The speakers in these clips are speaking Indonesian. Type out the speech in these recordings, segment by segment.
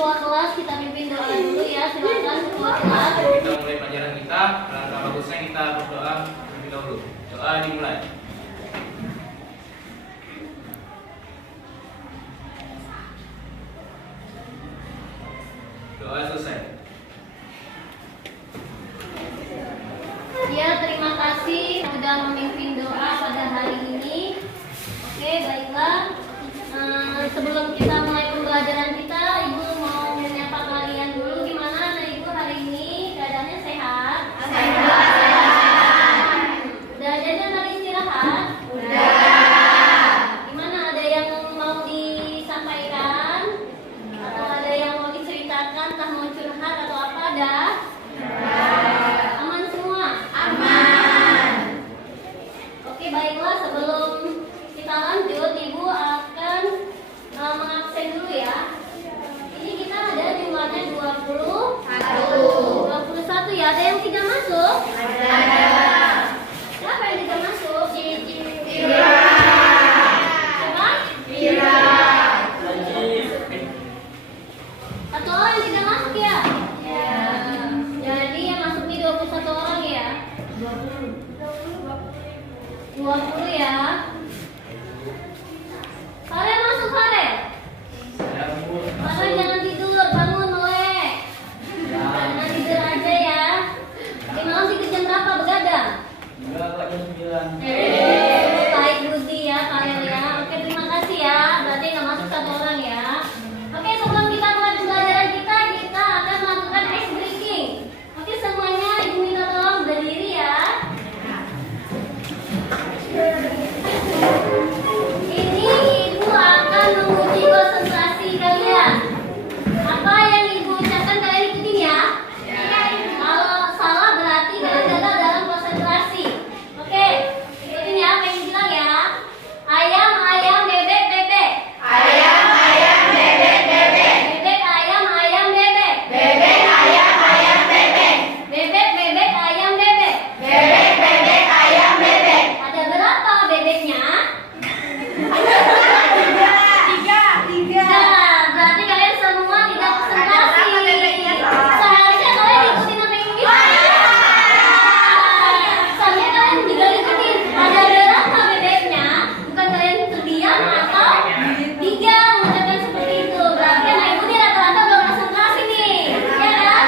ketua kelas kita pimpin doa dulu ya. Silakan ketua kelas. Kita mulai pelajaran kita. Alangkah bagusnya kita berdoa terlebih dahulu. Doa dimulai. Doa selesai. Ya, terima kasih sudah memimpin doa pada hari ini. Oke, baiklah. Sebelum kita mulai pembelajaran kita, Ibu mau menyapa kalian dulu. Gimana anak Ibu hari ini? Keadaannya sehat? Sehat. Udah jajan dari istirahat? Udah. Gimana, ada yang mau disampaikan? Atau ada yang mau diceritakan, entah mau curhat atau apa? Ada? Aman semua? Aman. Oke, baiklah, sebelum kita lanjut, Ibu akan mengabsen dulu ya. Ini kita ada jumlahnya 21 ya. Ada yang tidak masuk? Ada. Siapa yang tidak masuk? Tira. Siapa? Tira. Satu orang yang tidak masuk ya? Ya. Jadi yang masuk ini 21 orang ya? 20 ya. Farel masuk, Farel. Farel jangan tidur, bangun melek. Jangan tidur aja ya. Di malam sih jam berapa begadang? Enggak, Pak, jam 9. Baik budi ya Farel ya. Oke, terima kasih ya. Berarti nggak masuk satu orang ya. Oke, sebelum kita mulai pembelajaran kita akan melakukan ice breaking. Oke, semuanya Ibu minta tolong berdiri ya. Ini Ibu akan menguji konsentrasi kalian. Apa yang Ibu ucapkan kalian ikutin ya? Kalau salah berarti kalian gagal dalam konsentrasi. Oke, ikutin ya apa yang dibilang ya. Ayam, ayam, bebek, bebek. Ayam, ayam, bebek, bebek. Bebek, ayam, ayam, bebek. Bebek, ayam, ayam, bebek. Bebek, bebek, ayam, bebek. Bebek, bebek, ayam, bebek. Ada berapa bebeknya? Tiga. Nah, berarti kalian semua tidak konsentrasi. Seharusnya kalian ikutin apa yang kita. Seharusnya kalian juga ikutin. Ada berapa bebeknya? Bukan kalian terdiam atau tiga mengucapkan seperti itu. Berarti anak Ibu ini rata-rata belum konsentrasi nih, ya kan?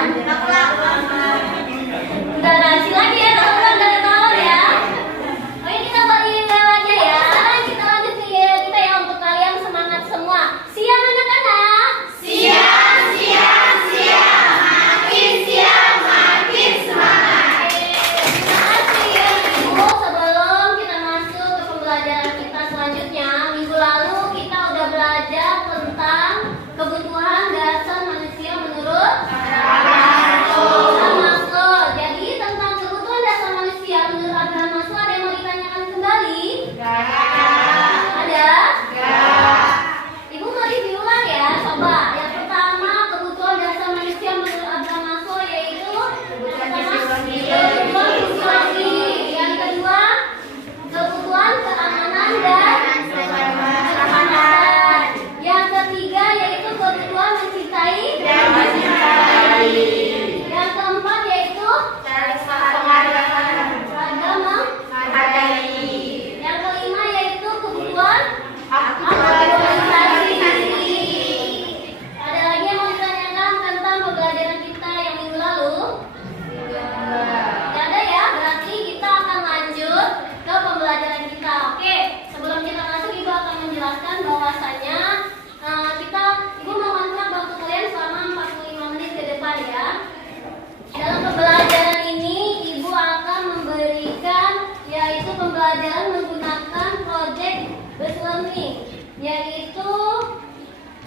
Udah nasi lagi ya, teman-teman, udah ketahuan ya. Oke, kita balik aja ya. Kita lanjut ke kita ya untuk kalian semangat semua. Siap anak-anak? Siap, siap, siap. Makin siap, makin semangat. Terima kasih ya Ibu. Sebelum kita masuk ke pembelajaran kita selanjutnya, minggu lalu kita udah belajar tentang kebutuhan dasar manusia menurut Abraham Maslow. Jadi tentang kebutuhan dasar manusia menurut Abraham Maslow, ada yang mau ditanyakan kembali? Ada? Ibu mau review ulang ya, coba. Yang pertama, kebutuhan dasar manusia menurut Abraham Maslow yaitu kebutuhan fisiologi. Yang kedua, kebutuhan keamanan dan keselamatan. Yang ketiga yaitu kebutuhan mencintai. Yang keempat yaitu agama. Yang kelima yaitu kebutuhan aktualisasi diri. Ada lagi yang mau ditanyakan tentang pembelajaran kita yang minggu lalu? Tidak ada ya, berarti kita akan lanjut ke pembelajaran kita. Oke, sebelum kita masuk, Ibu akan menjelaskan bahwasanya Ibu mau kontrak waktu kalian selama 45 menit ke depan ya. Dalam pembelajaran ini Ibu akan memberikan yaitu pembelajaran menggunakan project based learning, yaitu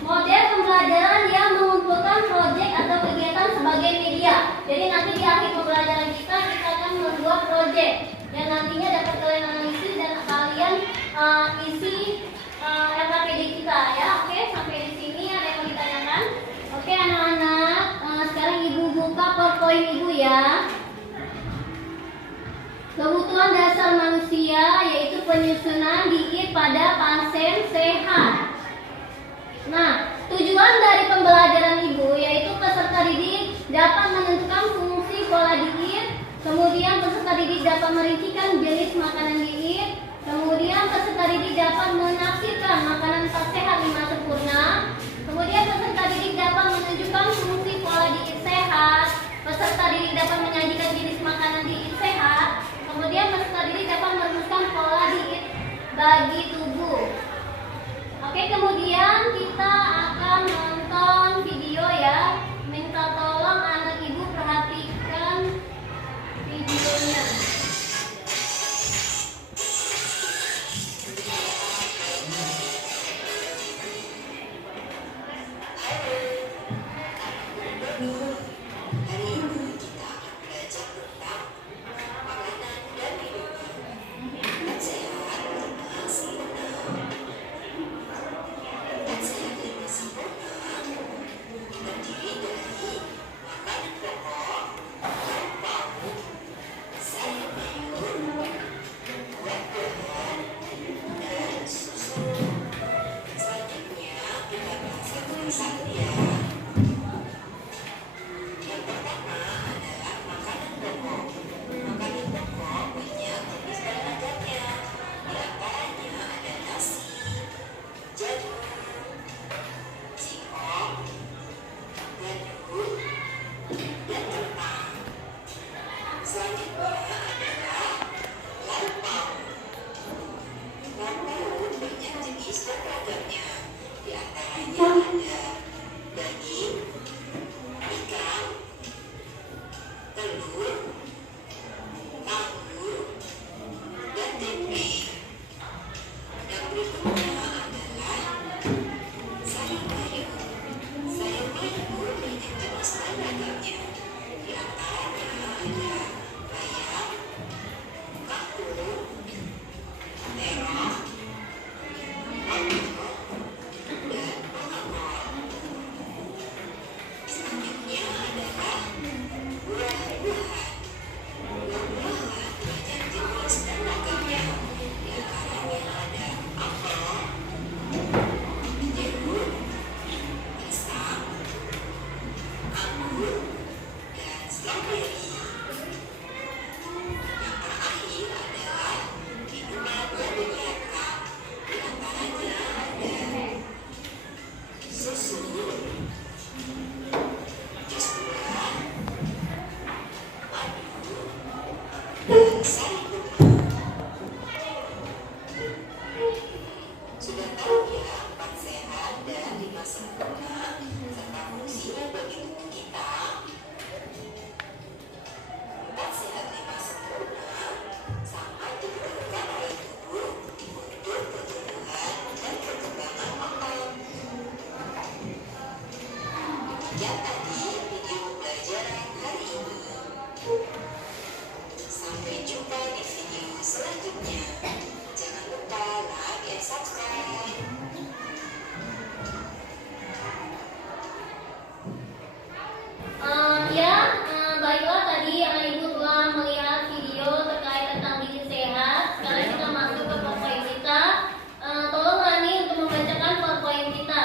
model pembelajaran yang mengumpulkan proyek atau kegiatan sebagai media. Jadi nanti di akhir pembelajaran kita akan membuat proyek yang nantinya dapat kalian analisis dan kalian isi LKPD kita ya. Oke, sampai di sini ada yang mau ditanyakan? Oke anak-anak, sekarang Ibu buka PowerPoint Ibu ya. Kebutuhan dasar manusia yaitu penyusunan diet pada pasien sehat. Nah, tujuan dari pembelajaran Ibu dapat menentukan fungsi pola diet. Kemudian peserta didik dapat merincikan jenis makanan diet. Kemudian peserta didik dapat menafsirkan makanan tak sehat 5 sempurna. Kemudian peserta didik dapat menunjukkan fungsi pola diet sehat. Peserta didik dapat menyajikan jenis makanan diet sehat. Kemudian peserta didik dapat merumuskan pola diet bagi tubuh. Oke, kemudian kita akan nonton video ya. Minta tolong anak ibu perhatikan videonya. Baiklah, tadi anak ibu telah melihat video terkait tentang diet sehat. Sekarang kita masuk ke PowerPoint kita. Tolong Rani untuk membacakan PowerPoint kita.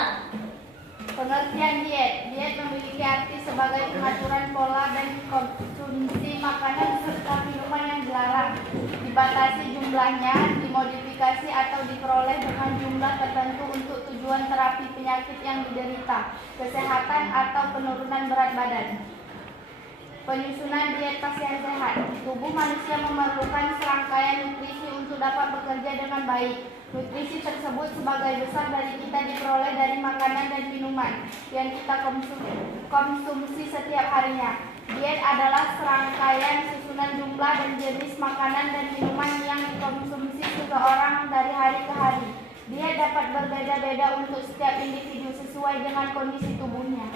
Pengertian diet. Diet memiliki arti sebagai pengaturan pola dan konsumsi makanan serta minuman yang dilarang, dibatasi jumlahnya, dimodifikasi atau diperoleh dengan jumlah tertentu untuk tujuan terapi penyakit yang diderita, kesehatan atau penurunan berat badan. Penyusunan diet pasien sehat. Tubuh manusia memerlukan serangkaian nutrisi untuk dapat bekerja dengan baik. Nutrisi tersebut sebagai besar dari kita diperoleh dari makanan dan minuman yang kita konsumsi setiap harinya. Diet adalah serangkaian susunan jumlah dan jenis makanan dan minuman yang dikonsumsi seseorang dari hari ke hari. Diet dapat berbeda-beda untuk setiap individu sesuai dengan kondisi tubuhnya.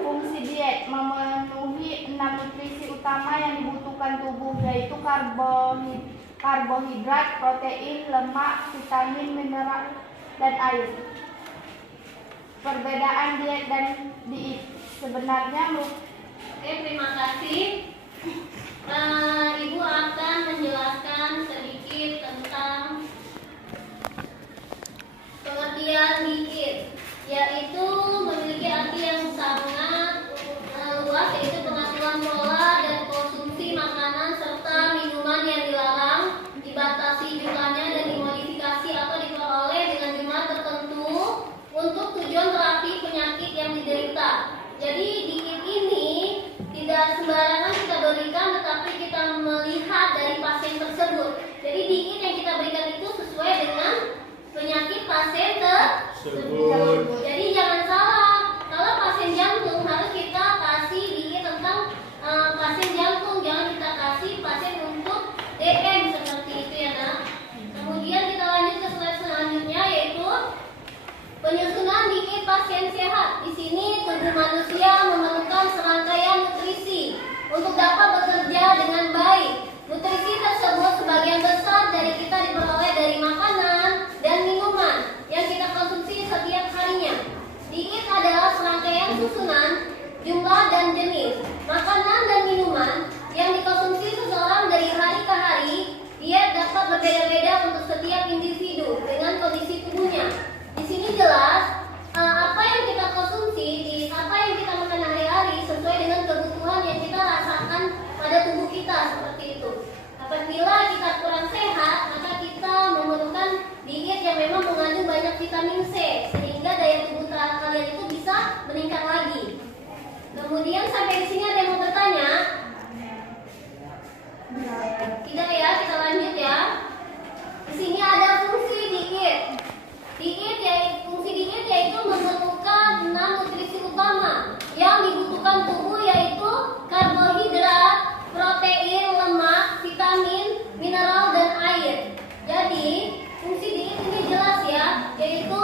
Fungsi diet memenuhi 6 nutrisi utama yang dibutuhkan tubuh, yaitu karbohidrat, protein, lemak, vitamin, mineral, dan air. Perbedaan diet dan diet sebenarnya Terima kasih. Ibu akan menjelaskan sedikit tentang pengertian diet, yaitu memiliki arti yang sangat kita diperoleh dari makanan dan minuman yang kita konsumsi setiap harinya. Diet adalah serangkaian susunan, jumlah dan jenis makanan dan minuman yang dikonsumsi seseorang dari hari ke hari. Diet dapat berbeda-beda untuk setiap individu dengan kondisi tubuhnya. Di sini jelas apa yang kita konsumsi, apa yang kita makan hari-hari sesuai dengan kebutuhan yang kita rasakan pada tubuh kita, seperti itu. Apabila kita kurang sehat, maka kita memerlukan diet yang memang mengandung banyak vitamin C, sehingga daya tubuh kalian itu bisa meningkat lagi. Kemudian sampai di sini ada yang mau bertanya? Tidak ya, kita lanjut ya. Di sini ada fungsi diet. Fungsi diet yaitu menentukan 6 nutrisi utama yang dibutuhkan tubuh, yaitu karbohidrat, protein, lemak, vitamin, mineral, dan air. Jadi fungsi diet ini jelas ya, yaitu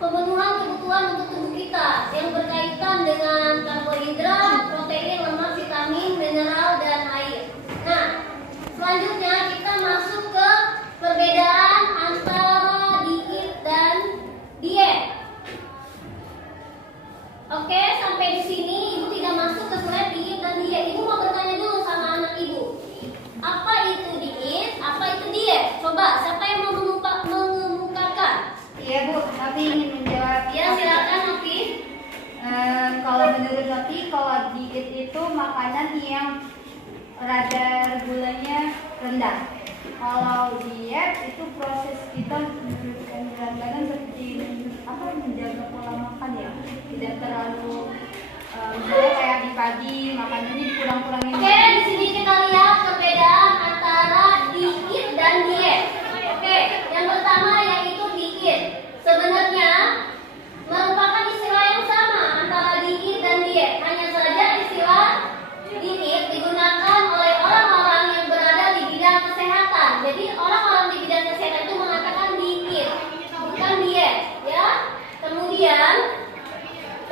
pemenuhan kebutuhan untuk tubuh kita yang berkaitan dengan karbohidrat, protein, lemak, vitamin, mineral, dan air. Nah, selanjutnya kita masuk ke perbedaan antara diet dan diet. Oke, sampai di sini ibu tidak masuk ke slide diet dan diet. Ibu mau bertanya dulu sama anak ibu. Apa itu diet? Apa itu diet? Coba, siapa yang mau mengemukakan? Iya Bu, Novi ingin menjawab. Ya, silakan Novi. Kalau menurut Novi, kalau diet itu makanan yang kadar gulanya rendah. Kalau diet itu proses kita menurunkan berat badan seperti menjaga pola makan ya, tidak terlalu misalnya kayak di pagi makanannya dikurang-kurangin. Oke, di sini kita lihat perbedaan antara diet dan diet. Oke, yang pertama yaitu diet. Sebenarnya merupakan istilah yang sama antara diet dan diet. Hanya saja istilah diet digunakan oleh orang-orang yang berada di bidang kesehatan. Jadi orang-orang di bidang kesehatan itu mengatakan diet, bukan diet, ya. Kemudian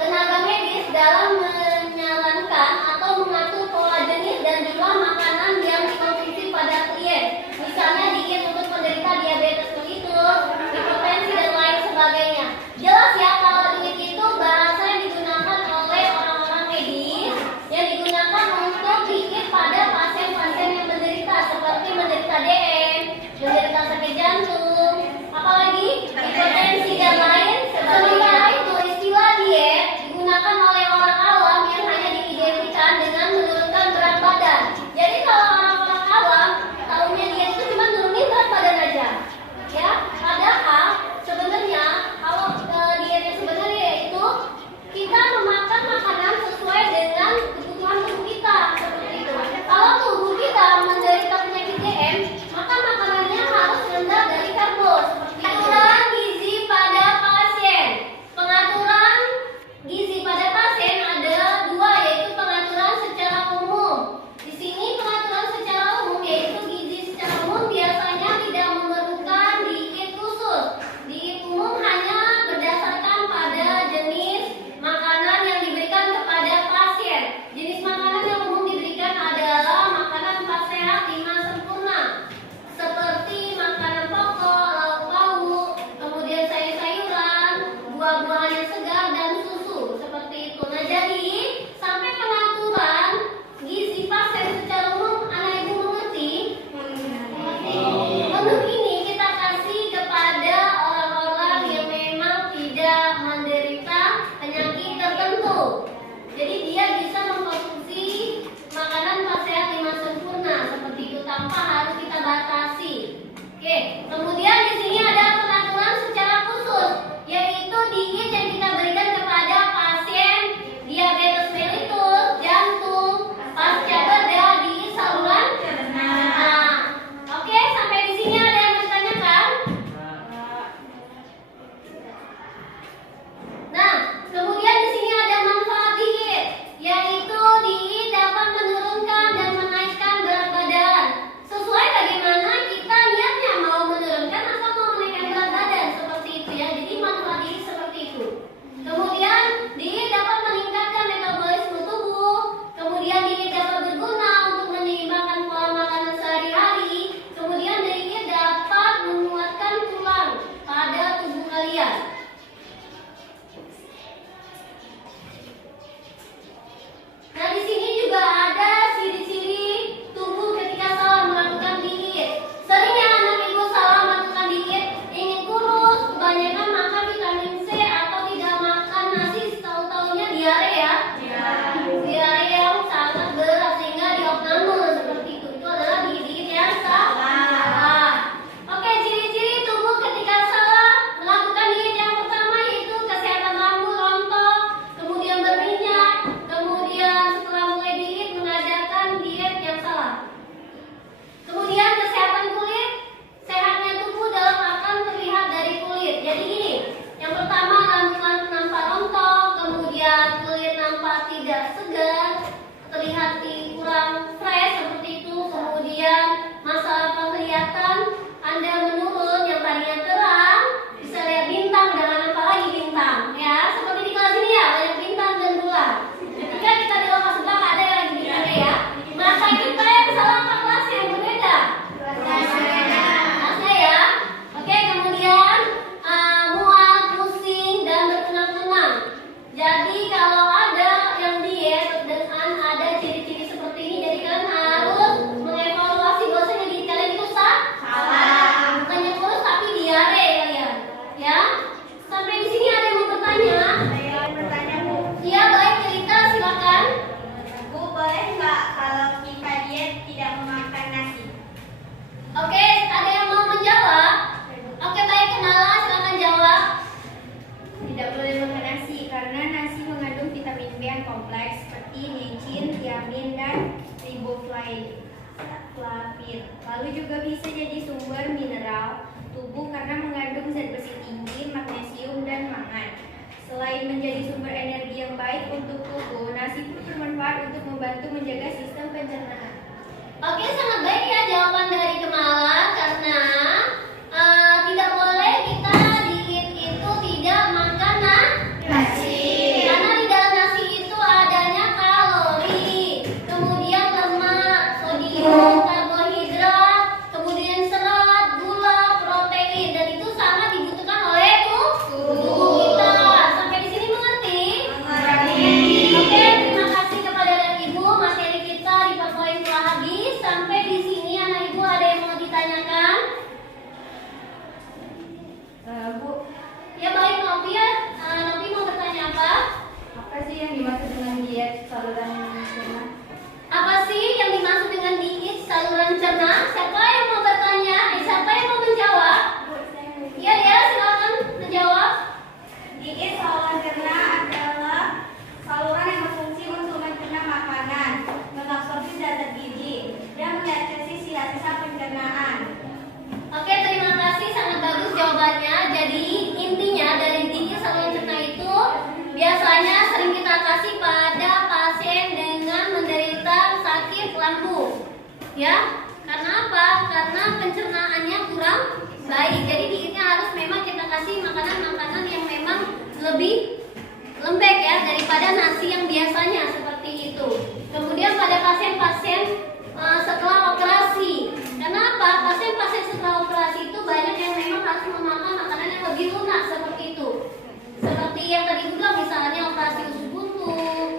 tenaga medis dalam menyarankan atau mengatur pola jenis dan jumlah makanan yang dikonsumsi pada klien. Misalnya diet untuk penderita diabetes mellitus, hipertensi, dan lain sebagainya. Jelas ya, kalau diet itu bahasa yang digunakan oleh orang-orang medis yang digunakan untuk diet pada pasien-pasien yang menderita seperti menderita DM, menderita sakit jantung, apalagi hipertensi dan lain. Sementara itu istilah diet digunakan oleh orang awam yang hanya diidentikan dengan menurunkan berat badan. Jadi kalau orang-orang awam tahunya diet itu cuma nurunin berat badan aja, ya. Padahal sebenarnya kalau diet yang sebenarnya yaitu kita memakan makanan sesuai dengan kebutuhan tubuh kita, seperti itu. Kalau tubuh kita menderita penyakit DM, maka makanannya harus rendah dari flavin. Lalu juga bisa jadi sumber mineral tubuh karena mengandung zat besi tinggi, magnesium, dan mangan. Selain menjadi sumber energi yang baik untuk tubuh, nasi pun bermanfaat untuk membantu menjaga sistem pencernaan. Oke, sangat baik ya jawaban dari Kemala, karena tidak boleh kita diet itu tidak makan nasi. Karena di dalam nasi itu adanya kalori, kemudian lemak, sodium, karbohidrat, kemudian serat, gula, protein, dan itu sangat dibutuhkan oleh tubuh kita. Sampai di sini mengerti? Oke, terima kasih kepada anak ibu. Materi kita di PowerPoint telah habis. Sampai di sini anak ibu ada yang mau ditanyakan? Bu, Ya baik Novi ya. Novi mau bertanya apa? apa sih yang dimaksud dengan diet saluran cerna? Apa sih yang dimaksud dengan diet saluran cerna? Siapa yang mau bertanya? Siapa yang mau menjawab? Iya ya, silakan menjawab. Diet saluran cerna adalah saluran yang berfungsi untuk mencerna makanan, mengabsorpsi zat gizi, dan mendeteksi sisa-sisa pencernaan. Oke, terima kasih, sangat bagus jawabannya. Jadi intinya dari diet saluran cerna itu biasanya sering kita kasih pada pasien dengan menderita sakit lambung. Ya, karena apa? Karena pencernaannya kurang baik. Jadi dietnya harus memang kita kasih makanan-makanan yang memang lebih lembek ya daripada nasi yang biasanya seperti itu. Kemudian pada pasien-pasien setelah operasi. Kenapa? Pasien-pasien setelah operasi itu banyak yang memang harus memakan makanan yang lebih lunak seperti itu. Seperti yang tadi bilang, misalnya operasi usus buntu,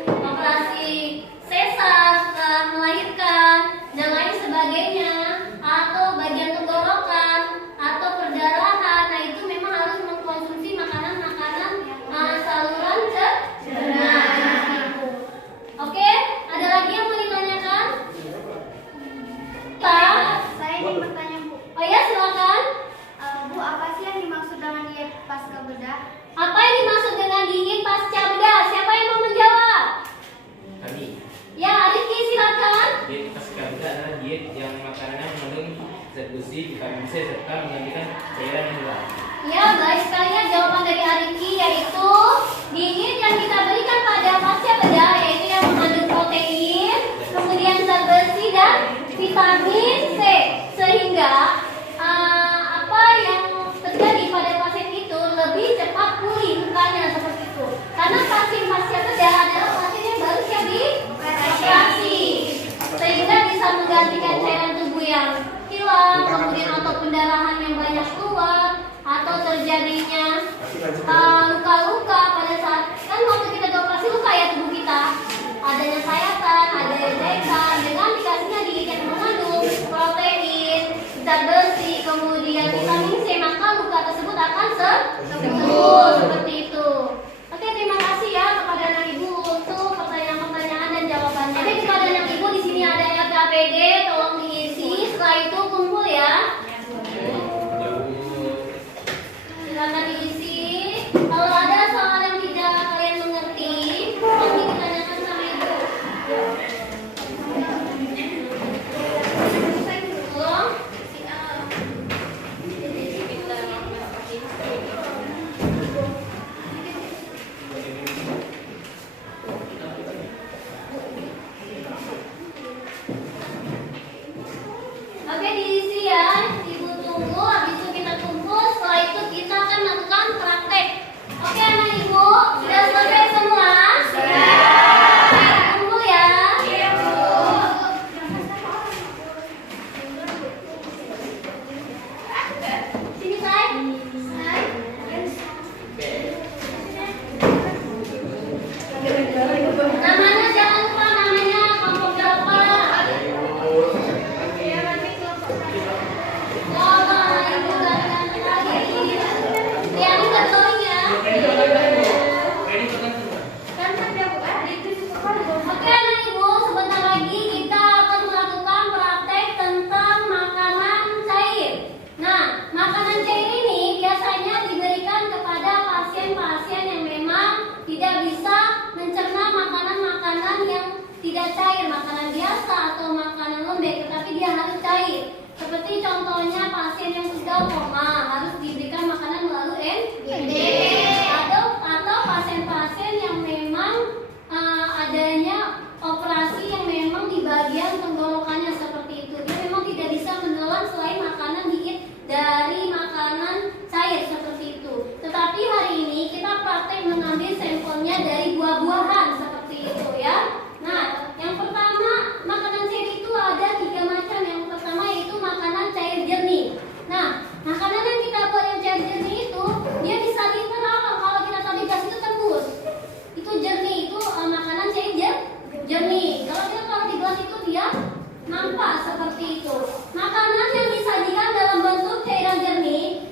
operasi sesar setelah melahirkan, dan lain sebagainya, atau bagian tenggorokan, atau perdarahan. Nah itu memang harus mengkonsumsi makanan-makanan saluran cerna. Oke, ada lagi yang mau ditanyakan? Saya ingin bertanya, Bu. Oh ya, silakan. Bu, apa sih yang dimaksud dengan diet pasca bedah? Apa yang dimaksud dengan diet pasca bedah? Siapa yang mau menjawab? Tadi Ya, Arifki silakan. diet pasca bedah adalah diet yang makanannya mengandung zat besi, vitamin C, serta menggantikan cairan yang hilang. Ya, baik sekali ya jawaban dari Arifki, yaitu diet yang kita berikan pada pasca bedah, yaitu yang mengandung protein, kemudian zat besi dan vitamin C, sehingga apa yang terjadi pada pasien itu lebih cepat pulih lukanya seperti itu. Karena pasien pasca bedah adalah pasien yang baru siap dioperasi, sehingga bisa menggantikan cairan tubuh yang hilang, kemudian atau pendarahan yang banyak keluar, atau terjadinya luka-luka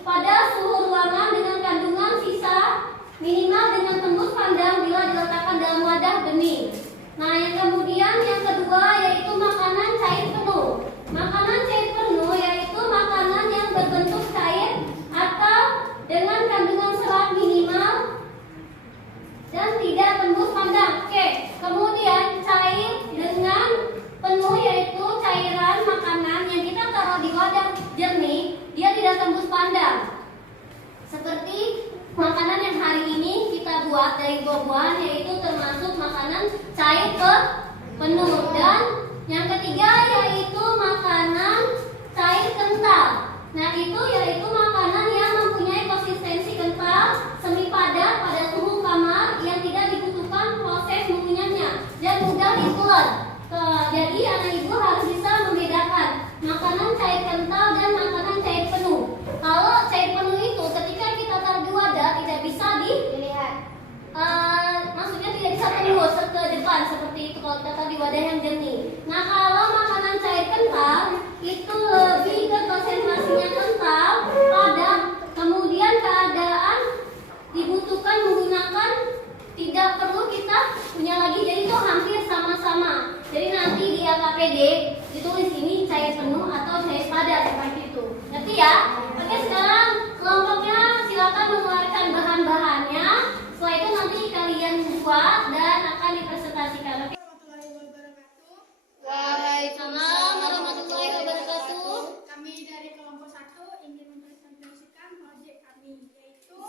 pada suhu ruangan dengan kandungan sisa minimal dengan tembus pandang bila diletakkan dalam wadah bening. Nah, yang kemudian yang kedua yaitu makanan cair penuh. Makanan cair penuh yaitu makanan yang berbentuk cair atau dengan kandungan serat minimal dan tidak tembus pandang. Oke, kemudian cair dengan penuh yaitu cairan makanan yang kita taruh di wadah jernih, dia tidak tembus pandang. Seperti makanan yang hari ini kita buat dari buah-buahan, yaitu termasuk makanan cair penuh. Dan yang ketiga yaitu makanan cair kental. Nah, itu yaitu makanan yang mempunyai konsistensi kental, semi padat pada suhu kamar yang tidak dibutuhkan proses mengunyahnya dan mudah ditelan. Jadi anak ibu harus bisa membedakan makanan cair kental dan makanan cair penuh. Kalau cair penuh itu ketika kita taruh di wadah tidak bisa dilihat, maksudnya tidak bisa tembus ke depan seperti itu kalau kita taruh di wadah yang jernih. Nah, kalau makanan cair kental itu lebih ke konsentrasinya kental, padat, kemudian keadaan dibutuhkan menggunakan tidak perlu kita punya lagi, jadi itu hampir sama-sama. Jadi nanti di LKPD ditulis ini cair penuh atau cair padat seperti itu. Ngerti ya? Oke, sekarang kelompoknya silakan mengeluarkan bahan-bahannya. Setelah itu nanti kalian buat dan akan dipresentasikan. Oke. Waalaikumsalam warahmatullahi wabarakatuh. Kami dari kelompok 1 ingin mempresentasikan proyek kami, yaitu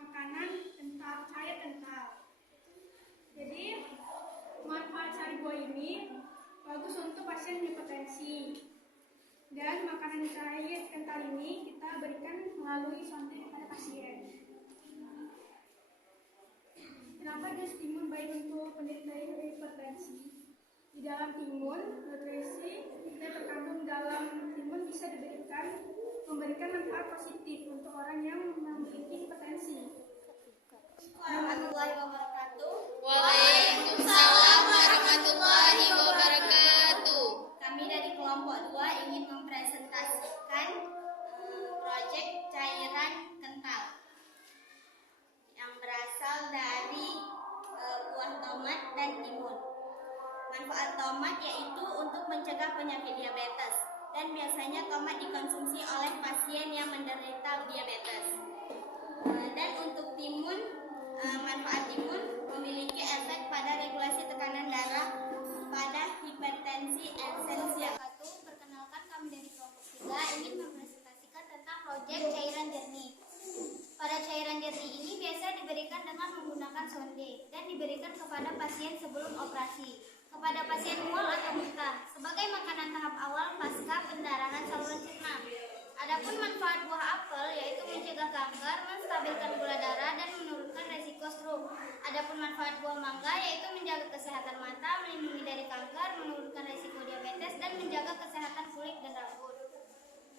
makanan kental, cair kental. Jadi manfaat sari buah ini bagus untuk pasien hipertensi. Dan makanan cair kental ini kita berikan melalui sonde kepada pasien. Kenapa dia timun baik untuk penderita hipertensi? Di dalam timun, nutrisi yang terkandung dalam timun bisa memberikan manfaat positif untuk orang yang memiliki hipertensi. Warahmatullahi wabarakatuh. Waalaikumsalam warahmatullahi wabarakatuh. Kami dari kelompok 2 ingin mempresentasikan proyek cairan kental yang berasal dari buah tomat dan timun. Manfaat tomat yaitu untuk mencegah penyakit diabetes, dan biasanya tomat dikonsumsi oleh pasien yang menderita diabetes. Dan untuk timun, manfaat timun memiliki efek pada regulasi tekanan darah pada hipertensi esensial. Perkenalkan, kami dari kelompok 3 ingin mempresentasikan tentang proyek cairan jernih. Pada cairan jernih ini biasa diberikan dengan menggunakan sonde dan diberikan kepada pasien sebelum operasi, kepada pasien mual atau muntah, sebagai makanan tahap awal pasca pendarahan saluran cerna. Adapun manfaat buah apel yaitu mencegah kanker, menstabilkan gula darah, dan menurunkan resiko stroke. Adapun manfaat buah mangga yaitu menjaga kesehatan mata, melindungi dari kanker, menurunkan resiko diabetes, dan menjaga kesehatan kulit dan rambut.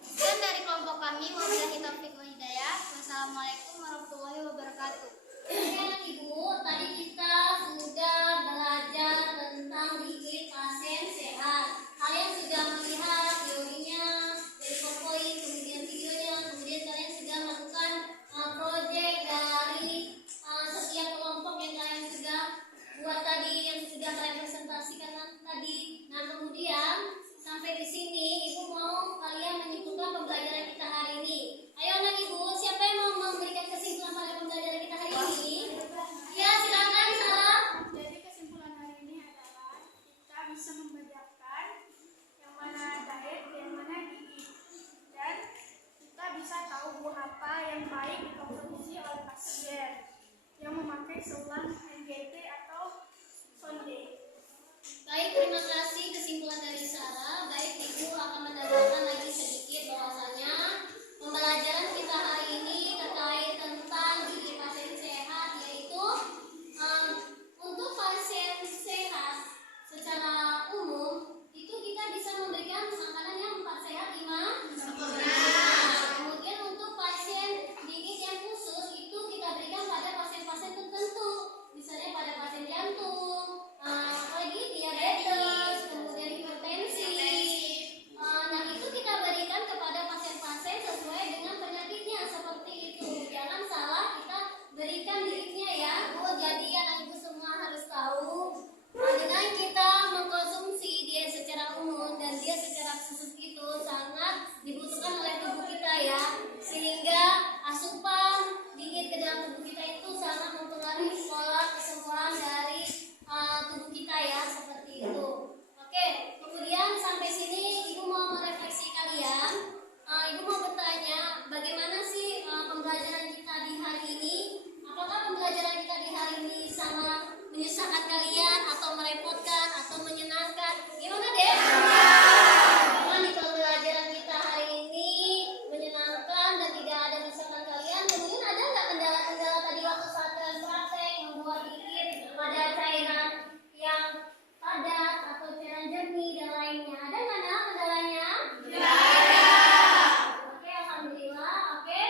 Dan dari kelompok kami, wabillahi taufiq wal hidayah. Wassalamualaikum warahmatullahi wabarakatuh. Oke, Ibu, tadi kita sudah belajar tentang diet pasien sehat. Kalian sudah melihat teorinya dari PowerPoint, kemudian videonya, kemudian kalian sudah melakukan proyek dari setiap kelompok yang kalian sudah buat tadi, yang sudah kalian presentasikan tadi. Nah, kemudian sampai di sini Ibu mau kalian menyimpulkan pembelajaran kita hari ini. Ayo anak Ibu, siapa yang mau memberikan kesimpulan pada pembelajaran kita hari ini? Ya, silakan Sarah. Jadi kesimpulan hari ini adalah kita bisa membedakan yang mana diet dan yang mana diet, dan kita bisa tahu buah apa yang baik dikonsumsi oleh pasien yang memakai selang NGT atau sonde. Baik, terima kasih kesimpulan dari Sarah. Baik, Ibu akan mendapatkan lagi sedikit bahwasanya pembelajaran kita hari ini terkait tentang diet pasien sehat, yaitu untuk pasien sehat secara umum itu kita bisa memberikan makanan yang 4 sehat 5 sempurna. Kemudian untuk pasien diet yang khusus itu kita berikan pada pasien-pasien tertentu. Bisa asupan dingin ke dalam tubuh kita itu sangat mempengaruhi pola kesembuhan dari tubuh kita ya, seperti itu. Oke, kemudian sampai sini Ibu mau merefleksi kalian. Ibu mau bertanya, bagaimana sih pembelajaran kita di hari ini? Apakah pembelajaran kita di hari ini sangat menyusahkan kalian atau merepotkan atau menyenangkan? Gimana deh? Karena di pembelajaran kita hari ini menyenangkan dan tidak ada menyusahkan kalian. Kemudian ada nggak kendala-kendala tadi waktu saat kalian praktek membuat liquid pada cairan yang padat atau cairan jernih dan lainnya? Ada nggak kendalanya? Oke, alhamdulillah. Oke,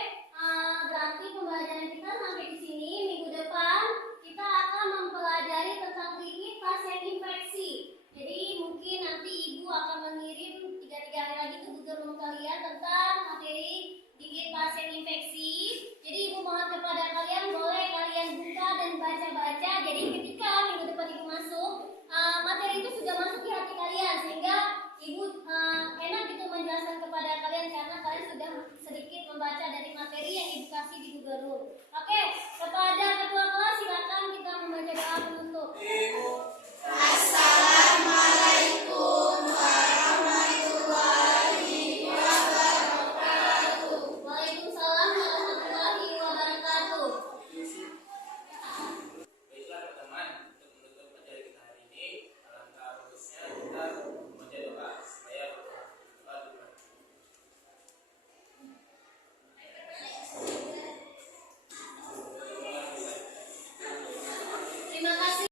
berarti pembelajaran kita sampai di sini. Minggu depan kita akan mempelajari tentang klinik pasien infeksi. Jadi mungkin nanti Ibu akan mengirim 3 hari lagi ke Google Room kalian tentang materi klinik pasien infeksi. Jadi Ibu mohon kepada kalian, boleh kalian buka dan baca-baca. Jadi ketika minggu depan Ibu masuk, materi itu sudah masuk di hati kalian, sehingga Ibu enak gitu menjelaskan kepada kalian karena kalian sudah sedikit membaca dari materi yang Ibu kasih di Google Room. Oke, kepada